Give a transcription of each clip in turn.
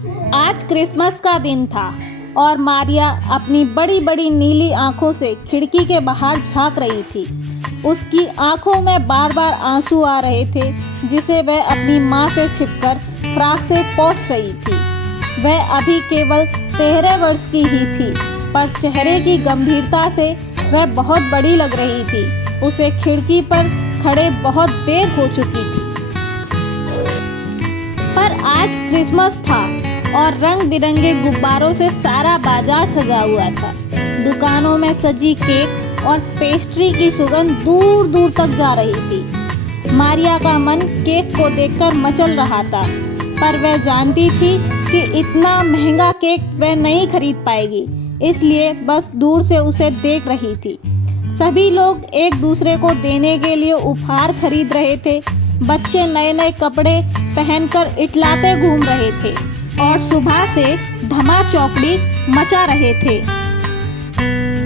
आज क्रिसमस का दिन था और मारिया अपनी बड़ी बड़ी नीली आंखों से खिड़की के बाहर झांक रही थी। उसकी आंखों में बार बार आंसू आ रहे थे, जिसे वह अपनी माँ से छिपकर फ्रॉक से पोंछ रही थी। वह अभी केवल 13 वर्ष की ही थी, पर चेहरे की गंभीरता से वह बहुत बड़ी लग रही थी। उसे खिड़की पर खड़े बहुत देर हो चुकी थी, पर आज क्रिसमस था और रंग बिरंगे गुब्बारों से सारा बाजार सजा हुआ था। दुकानों में सजी केक और पेस्ट्री की सुगंध दूर दूर तक जा रही थी। मारिया का मन केक को देखकर मचल रहा था, पर वह जानती थी कि इतना महंगा केक वह नहीं खरीद पाएगी, इसलिए बस दूर से उसे देख रही थी। सभी लोग एक दूसरे को देने के लिए उपहार खरीद रहे थे। बच्चे नए नए कपड़े पहनकर इटलाते घूम रहे थे और सुबह से धमा चौकड़ी मचा रहे थे।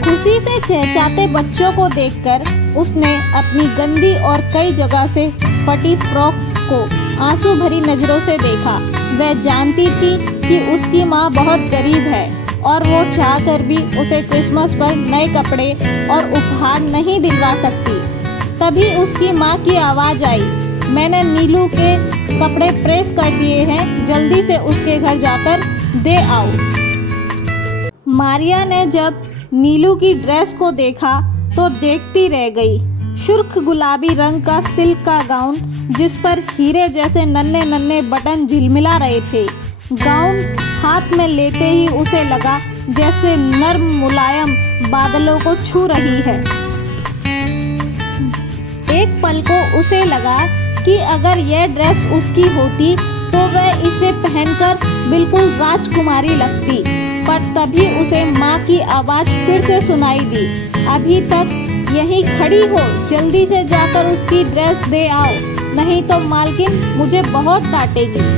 खुशी से चहचहाते बच्चों को देखकर उसने अपनी गंदी और कई जगह से फटी फ्रॉक को आंसू भरी नज़रों से देखा। वह जानती थी कि उसकी माँ बहुत गरीब है और वो चाहकर भी उसे क्रिसमस पर नए कपड़े और उपहार नहीं दिलवा सकती। तभी उसकी माँ की आवाज़ आई, मैंने नीलू के कपड़े प्रेस कर दिए हैं, जल्दी से उसके घर जाकर दे आओ। मारिया ने जब नीलू की ड्रेस को देखा तो देखती रह गई। सुर्ख गुलाबी रंग का सिल्क का गाउन, जिस पर हीरे जैसे नन्हे नन्हे बटन झिलमिला रहे थे। गाउन हाथ में लेते ही उसे लगा जैसे नर्म मुलायम बादलों को छू रही है। एक पल को उसे लगा कि अगर यह ड्रेस उसकी होती तो वह इसे पहनकर बिल्कुल राजकुमारी लगती। पर तभी उसे माँ की आवाज़ फिर से सुनाई दी, अभी तक यहीं खड़ी हो, जल्दी से जाकर उसकी ड्रेस दे आओ, नहीं तो मालकिन मुझे बहुत डांटेगी।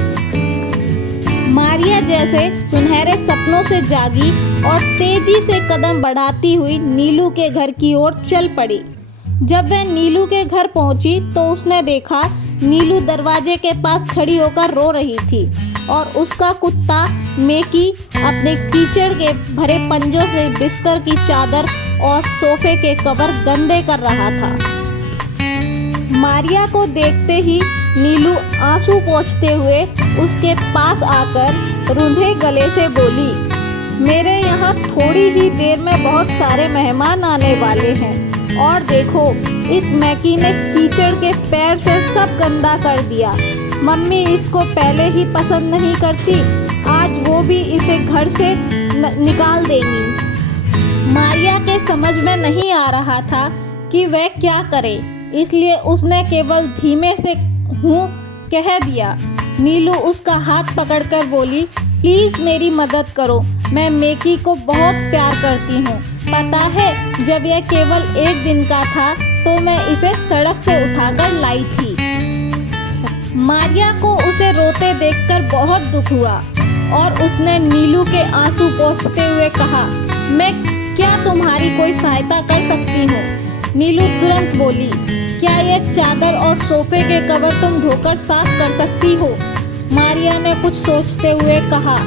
मारिया जैसे सुनहरे सपनों से जागी और तेजी से कदम बढ़ाती हुई नीलू के घर की ओर चल पड़ी। जब वह नीलू के घर पहुंची तो उसने देखा नीलू दरवाजे के पास खड़ी होकर रो रही थी और उसका कुत्ता मेकी अपने कीचड़ के भरे पंजों से बिस्तर की चादर और सोफे के कवर गंदे कर रहा था। मारिया को देखते ही नीलू आंसू पोंछते हुए उसके पास आकर रूंधे गले से बोली, मेरे यहाँ थोड़ी ही देर में बहुत सारे मेहमान आने वाले हैं और देखो इस मैकी ने कीचड़ के पैर से सब गंदा कर दिया। मम्मी इसको पहले ही पसंद नहीं करती, आज वो भी इसे घर से निकाल देंगी। मारिया के समझ में नहीं आ रहा था कि वह क्या करे, इसलिए उसने केवल धीमे से हूँ कह दिया। नीलू उसका हाथ पकड़कर बोली, प्लीज़ मेरी मदद करो, मैं मेकी को बहुत प्यार करती हूँ। पता है जब यह केवल एक दिन का था तो मैं इसे सड़क से उठाकर लाई थी। मारिया को उसे रोते देखकर बहुत दुख हुआ और उसने नीलू के आंसू पोंछते हुए कहा, मैं क्या तुम्हारी कोई सहायता कर सकती हूँ? नीलू तुरंत बोली, क्या यह चादर और सोफे के कवर तुम धोकर साफ कर सकती हो? मारिया ने कुछ सोचते हुए कहा,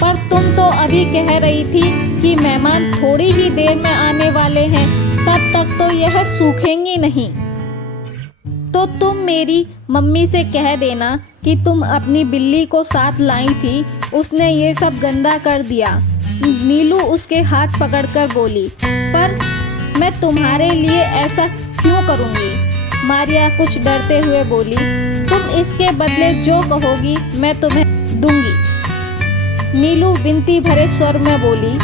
पर तुम तो अभी कह रही थी कि मेहमान थोड़ी ही देर में आने वाले हैं, तब तक तो यह सूखेंगी नहीं। तो तुम मेरी मम्मी से कह देना कि तुम अपनी बिल्ली को साथ लाई थी, उसने ये सब गंदा कर दिया। नीलू उसके हाथ पकड़कर बोली, पर मैं तुम्हारे लिए ऐसा क्यों करूँगी? मारिया कुछ डरते हुए बोली, तुम इसके बदले जो कहोगी मैं तुम्हें दूंगी। नीलू विनती भरे स्वर में बोली।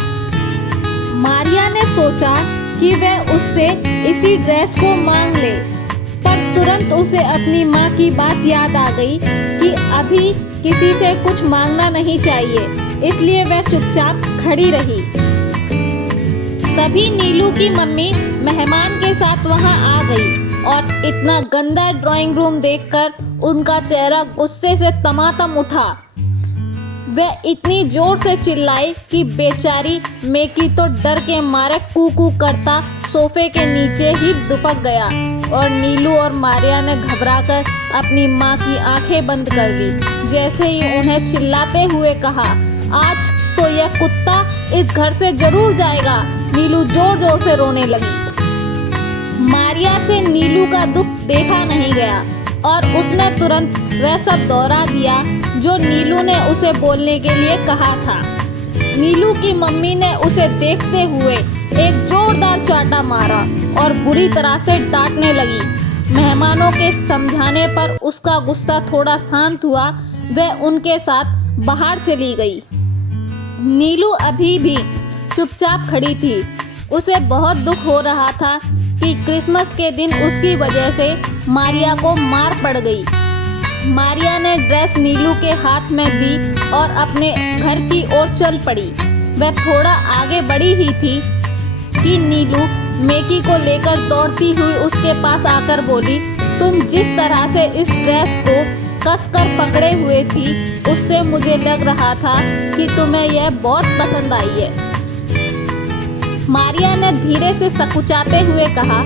मारिया ने सोचा कि वह उससे इसी ड्रेस को मांग ले, पर तुरंत उसे अपनी माँ की बात याद आ गई कि अभी किसी से कुछ मांगना नहीं चाहिए, इसलिए वह चुपचाप खड़ी रही। तभी नीलू की मम्मी मेहमान के साथ वहां आ गई और इतना गंदा ड्राइंग रूम देखकर उनका चेहरा गुस्से से तमातम उठा। वह इतनी जोर से चिल्लाई कि बेचारी मेकी तो डर के मारे कू करता सोफे के नीचे ही दुबक गया और नीलू और मारिया ने घबराकर अपनी माँ की आंखें बंद कर ली। जैसे ही उन्हें चिल्लाते हुए कहा, आज तो यह कुत्ता इस घर से जरूर जाएगा, नीलू जोर जोर से रोने लगी। मारिया से नीलू का दुख देखा नहीं गया और उसने तुरंत वह सब दोहरा दिया जो नीलू ने उसे बोलने के लिए कहा था। नीलू की मम्मी ने उसे देखते हुए एक जोरदार चांटा मारा और बुरी तरह से डांटने लगी। मेहमानों के समझाने पर उसका गुस्सा थोड़ा शांत हुआ, वह उनके साथ बाहर चली गई। नीलू अभी भी चुपचाप खड़ी थी। उसे बहुत दुख हो रहा था कि क्रिसमस के दिन उसकी वजह से मारिया को मार पड़ गई। मारिया ने ड्रेस नीलू के हाथ में दी और अपने घर की ओर चल पड़ी। वह थोड़ा आगे बढ़ी ही थी कि नीलू मेकी को लेकर दौड़ती हुई उसके पास आकर बोली, तुम जिस तरह से इस ड्रेस को कसकर पकड़े हुए थी उससे मुझे लग रहा था कि तुम्हें यह बहुत पसंद आई है। मारिया ने धीरे से सकुचाते हुए कहा,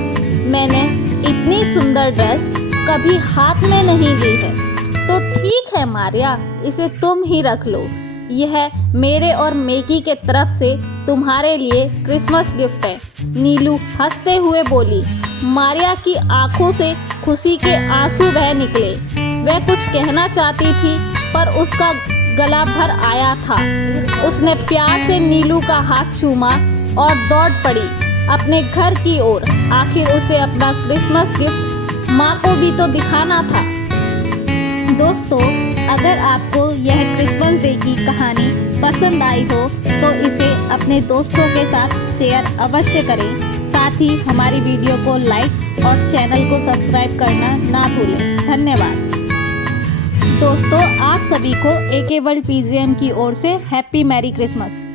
मैंने इतनी सुंदर ड्रेस कभी हाथ में नहीं ली है। तो ठीक है मारिया, इसे तुम ही रख लो। यह मेरे और मेकी के तरफ से तुम्हारे लिए क्रिसमस गिफ्ट है। नीलू हंसते हुए बोली। मारिया की आंखों से खुशी के आंसू बह निकले। वह कुछ कहना चाहती थी पर उसका गला भर आया था। उसने प्यार से नीलू का हाथ चूमा और दौड़ पड़ी अपने घर की ओर। आखिर उसे अपना क्रिसमस गिफ्ट माँ को भी तो दिखाना था। दोस्तों, अगर आपको यह क्रिसमस डे की कहानी पसंद आई हो तो इसे अपने दोस्तों के साथ शेयर अवश्य करें। साथ ही हमारी वीडियो को लाइक और चैनल को सब्सक्राइब करना ना भूलें। धन्यवाद। दोस्तों, आप सभी को AK वर्ल्ड PGM की ओर से हैप्पी मैरी क्रिसमस।